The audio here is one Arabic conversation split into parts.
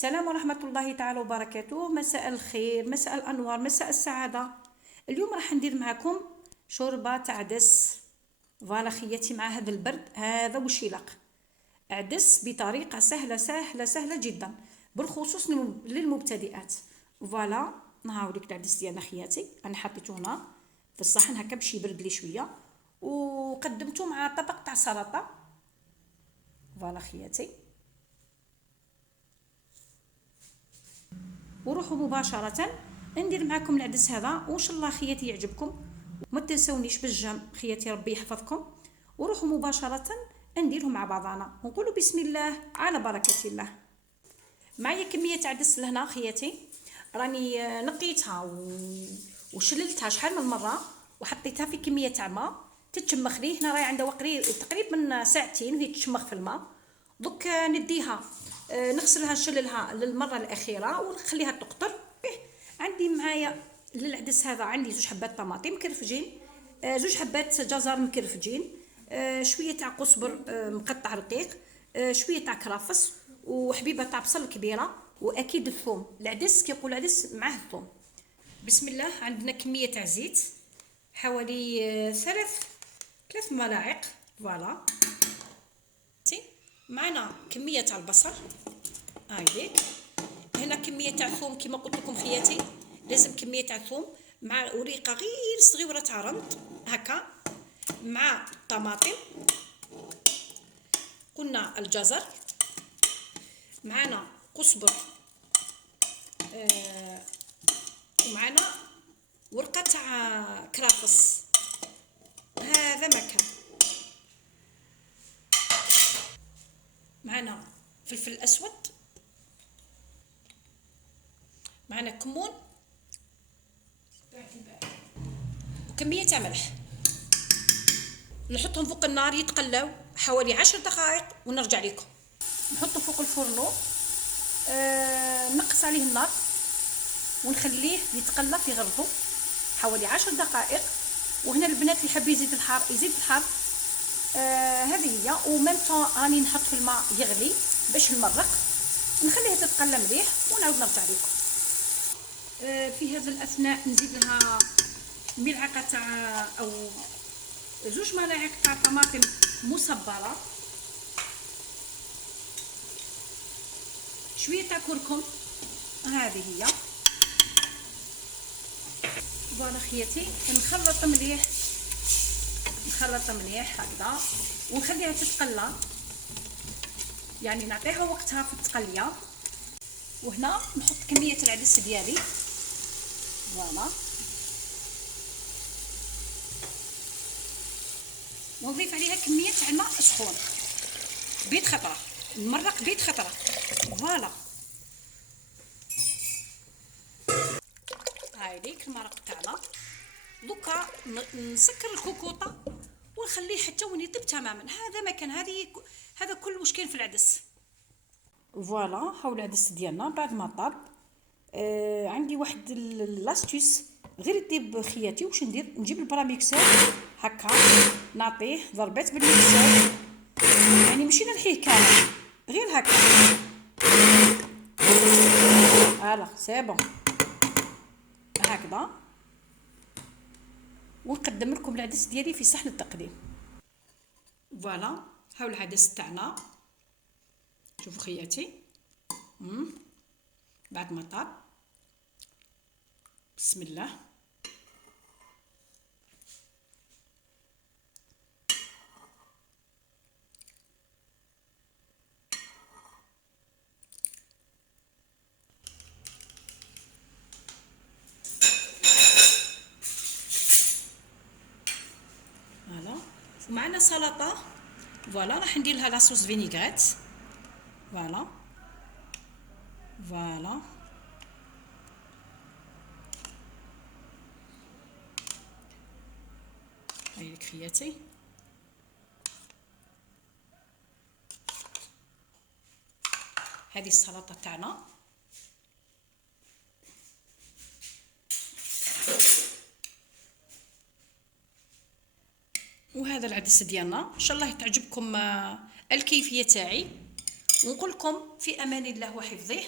السلام ورحمة الله تعالى وبركاته. مساء الخير، مساء الأنوار، مساء السعادة. اليوم راح ندير معكم شوربة تاع عدس. فوالا خياتي، مع هذا البرد هذا وش يلق عدس بطريقة سهلة سهلة سهلة جدا، بالخصوص للمبتدئات. فوالا نهاولك العدس ديالنا خياتي، انا حطيته هنا في الصحن هكا باش يبرد لي شويه، وقدمته مع طبق تاع سلطه. فوالا خياتي، وروحوا مباشرة ندير معكم العدس هذا، وان شاء الله خياتي يعجبكم. وما تنسونيش بالجم خياتي، ربي يحفظكم. وروحوا مباشرة نديرهم مع بعضنا ونقولوا بسم الله على بركة الله. معايا كمية عدس لهنا خياتي، راني نقيتها وشللتها شحال من مرة، وحطيتها في كمية تاع ماء تتشمخ لي. هنا راهي عندها تقريبا من ساعتين وهي تتشمخ في الماء. دوك نديها نغسلها نشللها للمره الاخيره ونخليها تقطر. عندي معايا للعدس هذا عندي زوج حبات طماطم مكرفجين، زوج حبات جزر مكرفجين، شويه تاع قزبر مقطع رقيق، شويه تاع كرافس، وحبيبه تاع بصل كبيره، واكيد الثوم. العدس كيقول العدس معاه الثوم. بسم الله. عندنا كميه تاع زيت حوالي ثلاث ملاعق. فوالا معنا كميه تاع البصل هايديك. هنا كميه تاع ثوم كما قلت لكم خياتي، لازم كميه تاع ثوم مع وريقه غير صغيره تاع رند هكا، مع الطماطم، قلنا الجزر، معنا قزبر، ومعنا ورقه تاع كرافس. هذا مكان معنا فلفل اسود، معنا كمون، وكميه تاع ملح. نحطهم فوق النار يتقلاو حوالي 10 دقائق ونرجع لكم. نحطه فوق الفرن، نقص عليه النار ونخليه يتقلى في غرفه حوالي 10 دقائق. وهنا البنات اللي يحب يزيد الحار يزيد الحار. هذه هي. وميم طون راني نحط في الماء يغلي باش نمرق، نخليها تتقلى مليح ونعاود نرجع لكم. في هذا الاثناء نزيد لها ملعقه تاع او زوج ملاعق تاع طماطم مصبره، شويه تاع كركم. هذه هي. فوالا خياتي، نخلط مليح هكذا ونخليها تتقلى، يعني نعطيها وقتها في التقليه. وهنا نحط كميه العدس ديالي. فوالا ونضيف عليها كميه تاع الماء سخون بيد خطره، نمرق بيد خطره. فوالا هايديك المرق تاعنا. دوكا نسكر الكوكوطه ونخليه حتى وين يطيب تماما. هذا مكان هذا كل واش كاين في العدس. فوالا هاو العدس ديالنا بعد ما طاب. عندي واحد لاستيس غير يطيب خياتي. واش ندير؟ نجيب البراميكسور هكا، نعطيه ضربات بالميكسور، يعني ماشي نلحيه كامل، غير هكا. فوالا سي بون هكذا. ونقدم لكم العدس ديالي في صحن التقديم. فوالا هاو العدس تاعنا، شوفوا خياتي بعد ما طاب. بسم الله. فوالا ومعنا سلطه. فوالا راح ندير لها لاصوص فينيغريت. فوالا فوالا هايلك خياتي. هذه السلطه تاعنا. وهذا العدس ديالنا. ان شاء الله تعجبكم الكيفيه تاعي، ونقول لكم في امان الله وحفظه.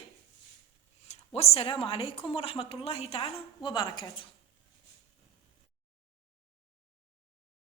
والسلام عليكم ورحمة الله تعالى وبركاته.